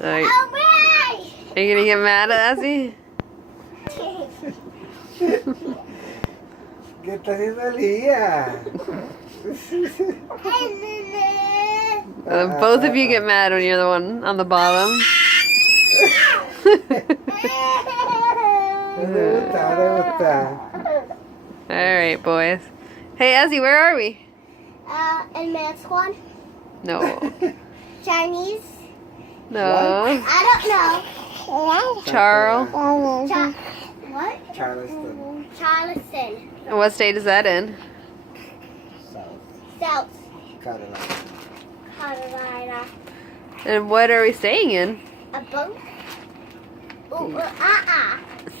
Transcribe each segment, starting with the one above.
Alright. Are you gonna get mad at Ozzy? ¿Qué está haciendo Lía? Both of you get mad when you're the one on the bottom. Alright, boys. Hey, Ozzy, where are we? In math squad. No. Chinese. No. I don't know. Charles. What? Charleston. Charleston. And what state is that in? South Carolina. Carolina. And what are we staying in? A boat? Oh,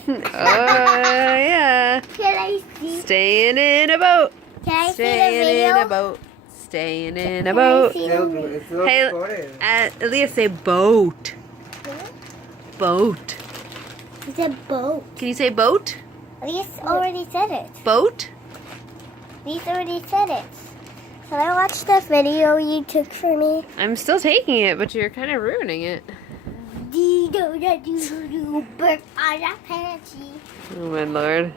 yeah. Can I see? Staying in a boat. Can I see the Staying video? in a boat. Staying in a Can I boat. see the video? It's still Hey, recording. Elias, say boat. Boat. It's a boat. Can you say boat? Elise already said it. Boat? Elise already said it. Can I watch the video you took for me? I'm still taking it, but you're kind of ruining it. Bird on a panty. Oh my lord.